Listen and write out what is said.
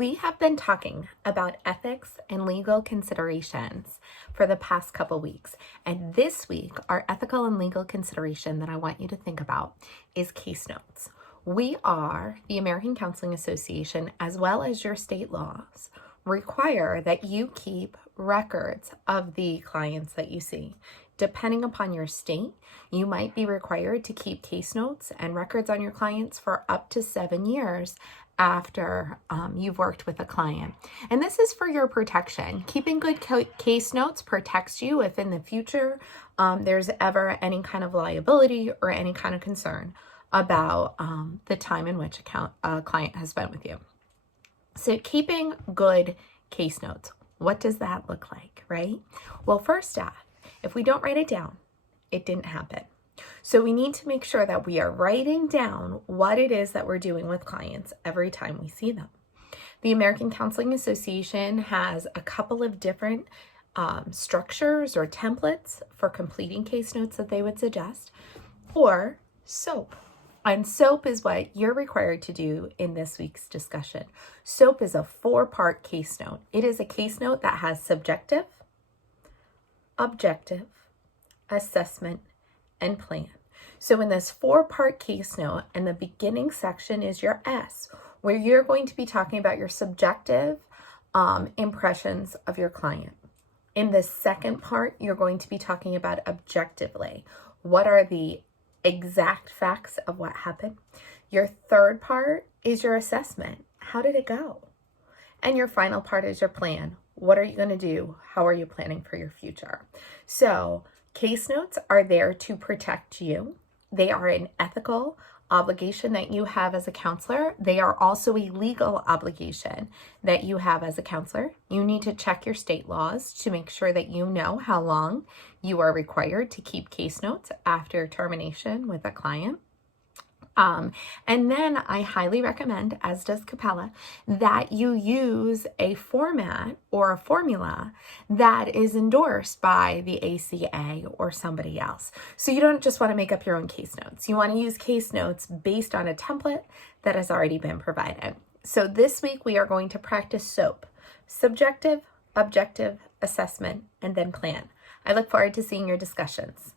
We have been talking about ethics and legal considerations for the past couple weeks. And this week, our ethical and legal consideration that I want you to think about is case notes. We are, the American Counseling Association, as well as your state laws, require that you keep records of the clients that you see. Depending upon your state, you might be required to keep case notes and records on your clients for up to 7 years after you've worked with a client. And this is for your protection. Keeping good case notes protects you if in the future there's ever any kind of liability or any kind of concern about the time in which a client has spent with you. So keeping good case notes, what does that look like, right? Well, first off, if we don't write it down, it didn't happen. So we need to make sure that we are writing down what it is that we're doing with clients every time we see them. The American Counseling Association has a couple of different structures or templates for completing case notes that they would suggest, or SOAP. And SOAP is what you're required to do in this week's discussion. SOAP is a 4-part case note. It is a case note that has subjective, objective, assessment, and plan. So in this 4-part case note, and the beginning section is your S, where you're going to be talking about your subjective impressions of your client. In the second part, you're going to be talking about objectively. What are the exact facts of what happened? Your third part is your assessment. How did it go? And your final part is your plan. What are you going to do? How are you planning for your future? So case notes are there to protect you. They are an ethical obligation that you have as a counselor. They are also a legal obligation that you have as a counselor. You need to check your state laws to make sure that you know how long you are required to keep case notes after termination with a client. And then I highly recommend, as does Capella, that you use a format or a formula that is endorsed by the ACA or somebody else. So you don't just want to make up your own case notes. You want to use case notes based on a template that has already been provided. So this week we are going to practice SOAP: subjective, objective, assessment, and then plan. I look forward to seeing your discussions.